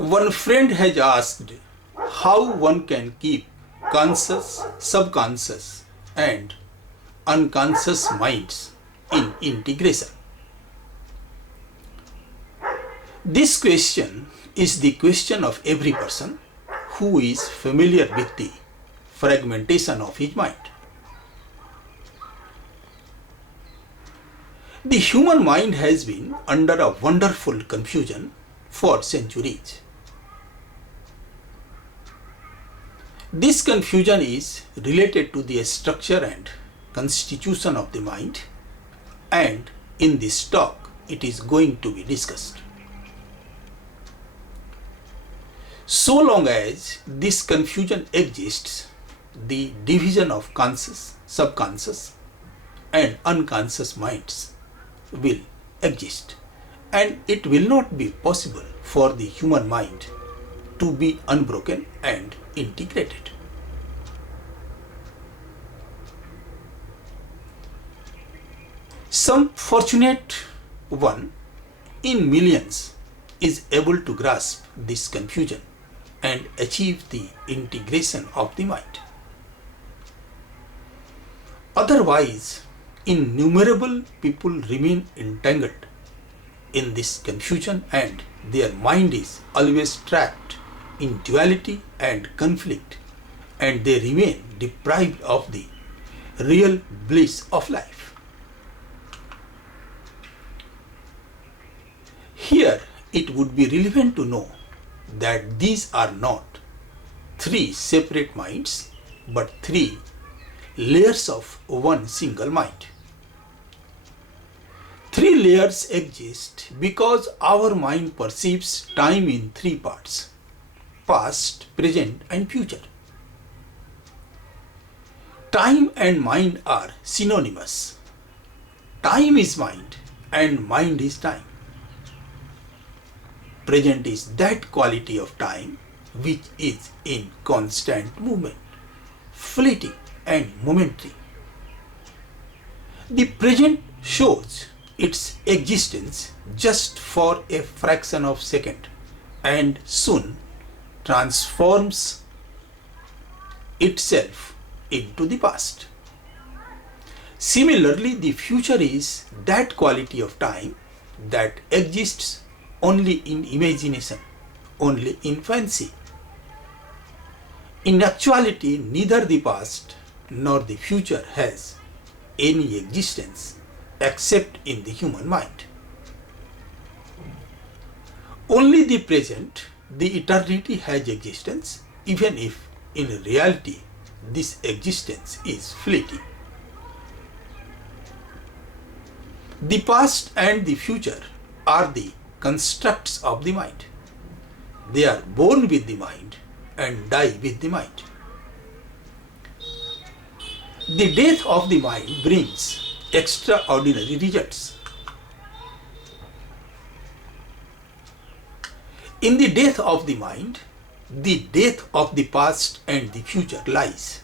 One friend has asked how one can keep conscious, subconscious, and unconscious minds in integration. This question is the question of every person who is familiar with the fragmentation of his mind. The human mind has been under a wonderful confusion for centuries. This confusion is related to the structure and constitution of the mind, and in this talk it is going to be discussed. So long as this confusion exists, the division of conscious, subconscious, and unconscious minds will exist, and it will not be possible for the human mind to be unbroken and integrated. Some fortunate one in millions is able to grasp this confusion and achieve the integration of the mind. Otherwise, innumerable people remain entangled in this confusion, and their mind is always trapped in duality and conflict, and they remain deprived of the real bliss of life. Here it would be relevant to know that these are not three separate minds, but three layers of one single mind. Three layers exist because our mind perceives time in three parts: past, present, and future. Time and mind are synonymous. Time is mind and mind is time. Present is that quality of time which is in constant movement, fleeting and momentary. The present shows its existence just for a fraction of a second and soon transforms itself into the past. Similarly, the future is that quality of time that exists only in imagination, only in fancy. In actuality, neither the past nor the future has any existence except in the human mind. Only the present, the eternity, has existence, even if in reality this existence is fleeting. The past and the future are the constructs of the mind. They are born with the mind and die with the mind. The death of the mind brings extraordinary results. In the death of the mind, the death of the past and the future lies.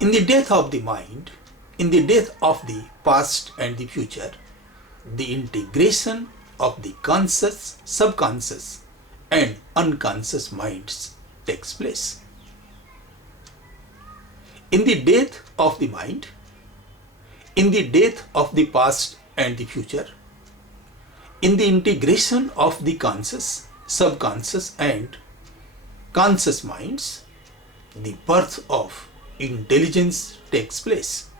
In the death of the mind, in the death of the past and the future, the integration of the conscious, subconscious, and unconscious minds takes place. In the death of the mind, in the death of the past and the future, in the integration of the conscious, subconscious, and conscious minds, the birth of intelligence takes place.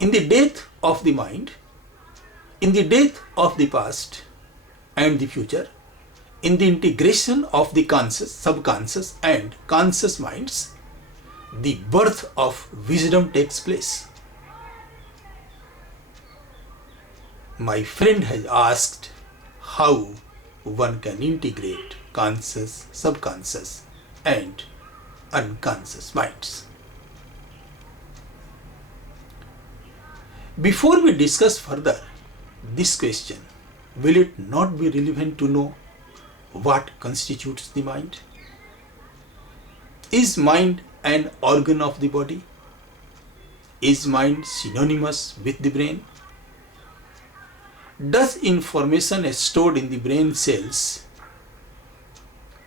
In the death of the mind, in the death of the past and the future, in the integration of the conscious, subconscious, and conscious minds, the birth of wisdom takes place. My friend has asked how one can integrate conscious, subconscious, and unconscious minds. Before we discuss further this question, will it not be relevant to know what constitutes the mind? Is mind an organ of the body? Is mind synonymous with the brain? Does information stored in the brain cells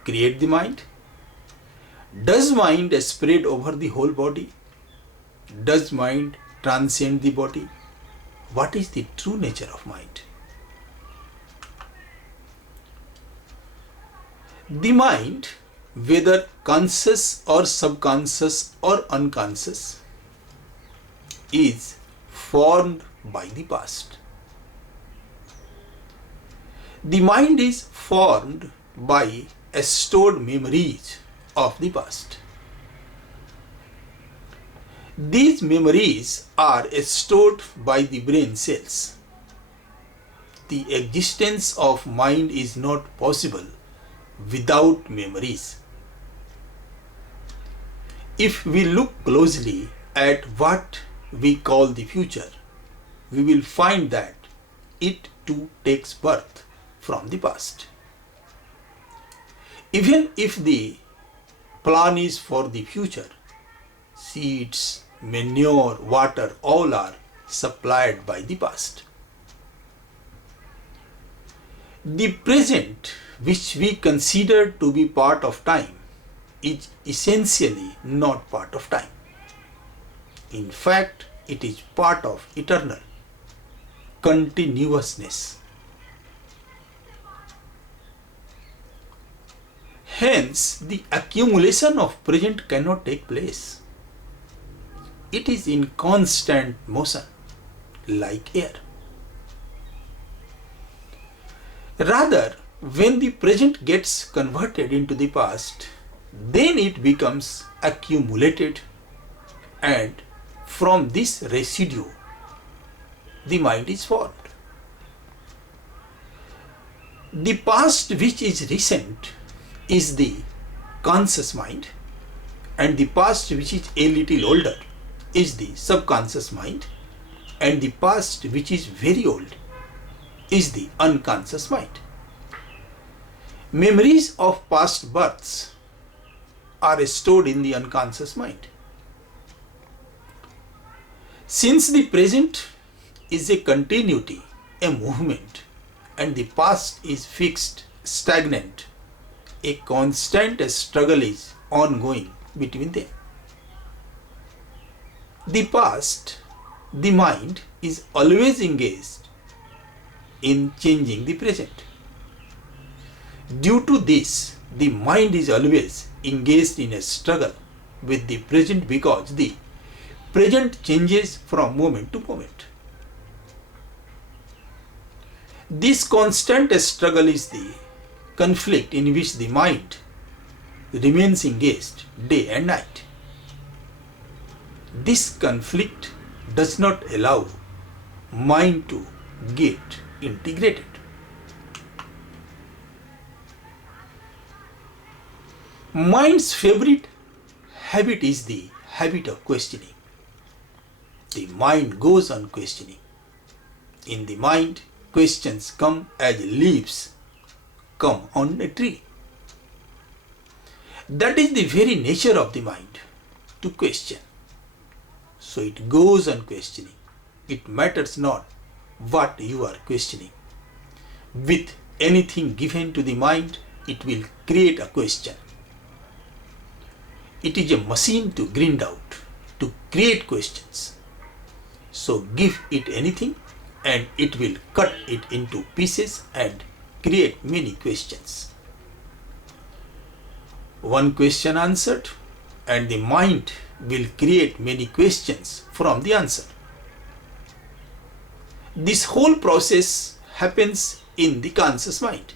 create the mind? Does mind spread over the whole body? Does mind transcend the body? What is the true nature of mind? The mind, whether conscious or subconscious or unconscious, is formed by the past. The mind is formed by stored memories of the past. These memories are stored by the brain cells. The existence of mind is not possible without memories. If we look closely at what we call the future, we will find that it too takes birth from the past. Even if the plan is for the future, seeds, manure, water, all are supplied by the past. The present, which we consider to be part of time, is essentially not part of time. In fact, it is part of eternal continuousness. Hence, the accumulation of present cannot take place. It is in constant motion, like air. Rather, when the present gets converted into the past, then it becomes accumulated, and from this residue, the mind is formed. The past, which is recent, is the conscious mind, and the past, which is a little older, is the subconscious mind, and the past, which is very old, is the unconscious mind. Memories of past births are stored in the unconscious mind. Since the present is a continuity, a movement, and the past is fixed, stagnant, a constant struggle is ongoing between them. The past, the mind, is always engaged in changing the present. Due to this, the mind is always engaged in a struggle with the present because the present changes from moment to moment. This constant struggle is the conflict in which the mind remains engaged day and night. This conflict does not allow mind to get integrated. Mind's favorite habit is the habit of questioning. The mind goes on questioning. In the mind, questions come as leaves come on a tree. That is the very nature of the mind, to question. So it goes on questioning. It matters not what you are questioning. With anything given to the mind, it will create a question. It is a machine to grind out, to create questions. So give it anything and it will cut it into pieces and create many questions. One question answered, and the mind will create many questions from the answer. This whole process happens in the conscious mind.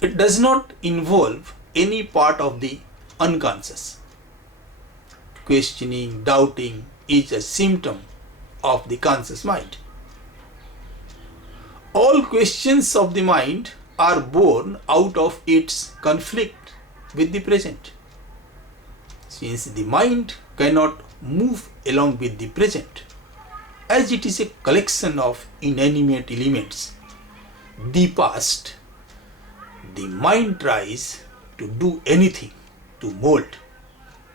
It does not involve any part of the unconscious. Questioning, doubting is a symptom of the conscious mind. All questions of the mind are born out of its conflict with the present. Since the mind cannot move along with the present, as it is a collection of inanimate elements, the past, the mind tries to do anything to mold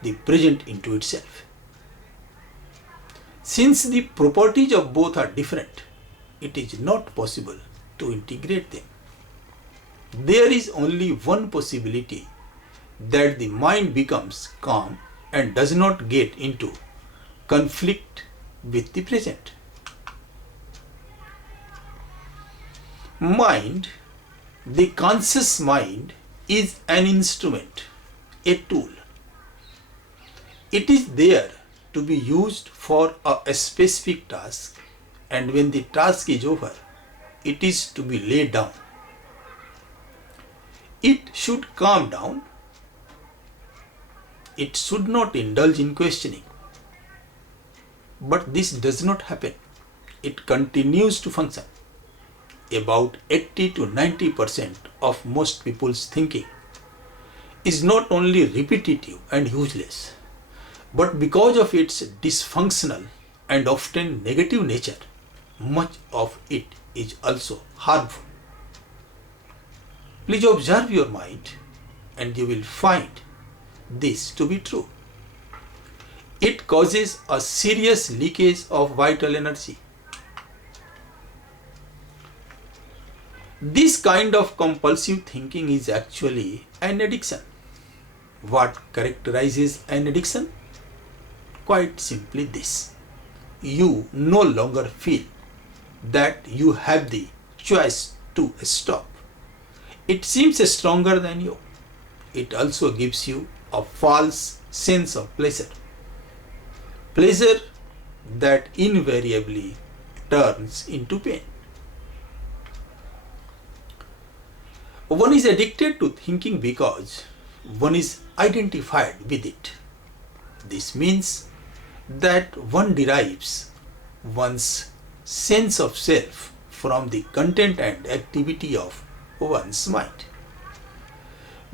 the present into itself. Since the properties of both are different, it is not possible to integrate them. There is only one possibility, that the mind becomes calm and does not get into conflict with the present. Mind, the conscious mind, is an instrument, a tool. It is there to be used for a specific task, and when the task is over, it is to be laid down. It should calm down. It should not indulge in questioning. But this does not happen. It continues to function. About 80 to 90% of most people's thinking is not only repetitive and useless, but because of its dysfunctional and often negative nature, much of it is also harmful. Please observe your mind and you will find this to be true. It causes a serious leakage of vital energy. This kind of compulsive thinking is actually an addiction. What characterizes an addiction? Quite simply this: you no longer feel that you have the choice to stop. It seems stronger than you. It also gives you a false sense of pleasure. Pleasure that invariably turns into pain. One is addicted to thinking because one is identified with it. This means that one derives one's sense of self from the content and activity of one's mind.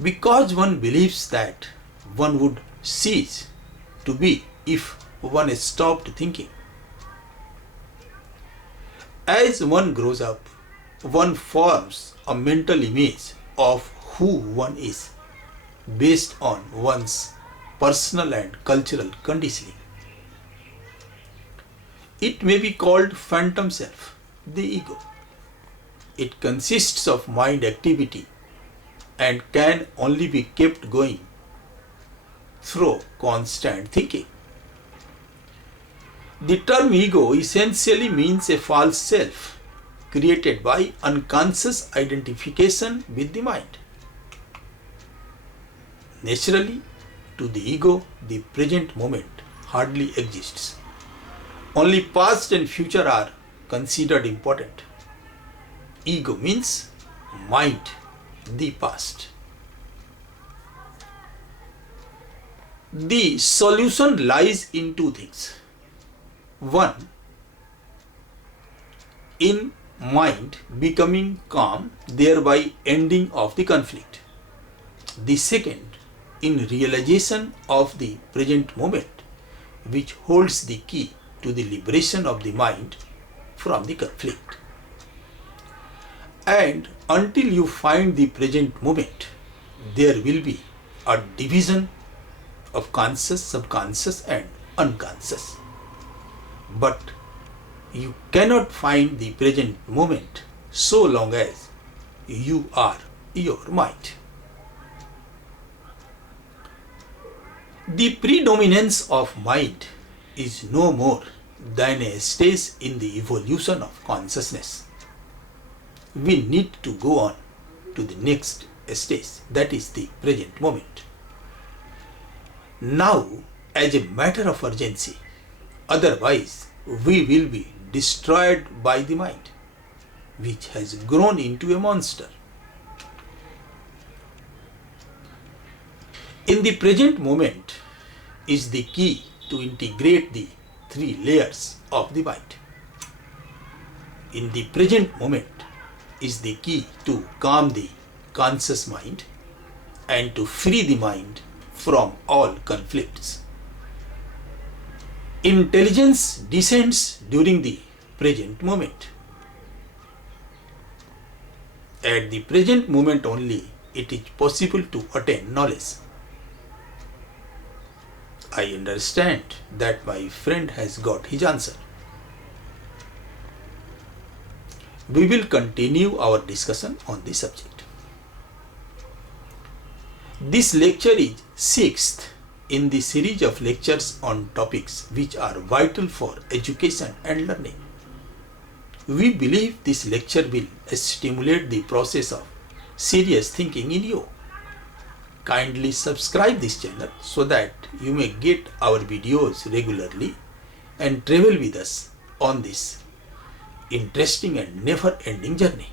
Because one believes that one would cease to be if one stopped thinking. As one grows up, one forms a mental image of who one is based on one's personal and cultural conditioning. It may be called phantom self, the ego. It consists of mind activity and can only be kept going through constant thinking. The term ego essentially means a false self created by unconscious identification with the mind. Naturally, to the ego, the present moment hardly exists. Only past and future are considered important. Ego means mind, the past. The solution lies in two things. One, in mind becoming calm, thereby ending of the conflict. The second, in realization of the present moment, which holds the key to the liberation of the mind from the conflict. And until you find the present moment, there will be a division of conscious, subconscious and unconscious. But you cannot find the present moment so long as you are your mind. The predominance of mind is no more than a stage in the evolution of consciousness. We need to go on to the next stage, that is the present moment. Now, as a matter of urgency, otherwise we will be destroyed by the mind, which has grown into a monster. In the present moment is the key to integrate the three layers of the mind. In the present moment is the key to calm the conscious mind and to free the mind from all conflicts. Intelligence descends during the present moment. At the present moment only, it is possible to attain knowledge. I understand that my friend has got his answer. we will continue our discussion on this subject. This lecture is sixth in the series of lectures on topics which are vital for education and learning. We believe this lecture will stimulate the process of serious thinking in you. Kindly subscribe this channel so that you may get our videos regularly and travel with us on this interesting and never-ending journey.